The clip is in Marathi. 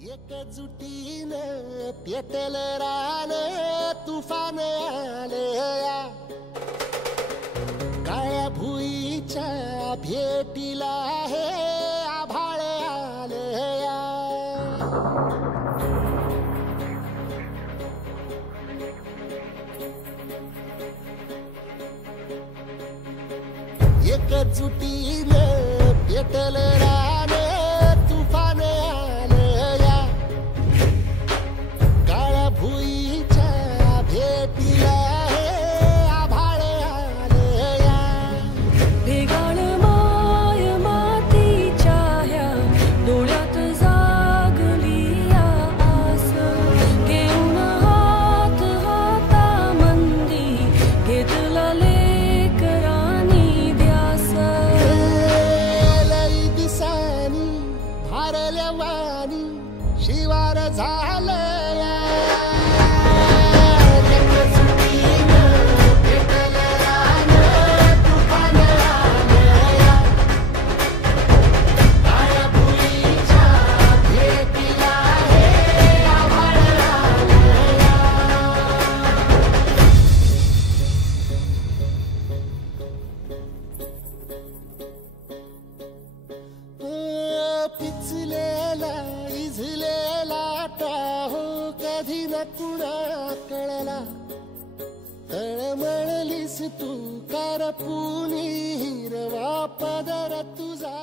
एकजुटीने पेटल रान तुफान आले या काळ्या भुईच्या भेटीला हे आभाळ आले या एकजुटीने पेटल रान तुफान आले या काळ्या भुईच्या भेटीला हे आभाळ आले या भेगाण माय मातीच्या ह्या डोळ्यात जागली या आस घेऊन हात हातामंदी घेतला लेकरांनी ध्यास लई दिसानी भारल्या वाणी शिवार झालं पिचलेला इझलेला टाहो कधी न कुणा कळला तळमळलीस तू करपुनी हिरवा पदर तुझा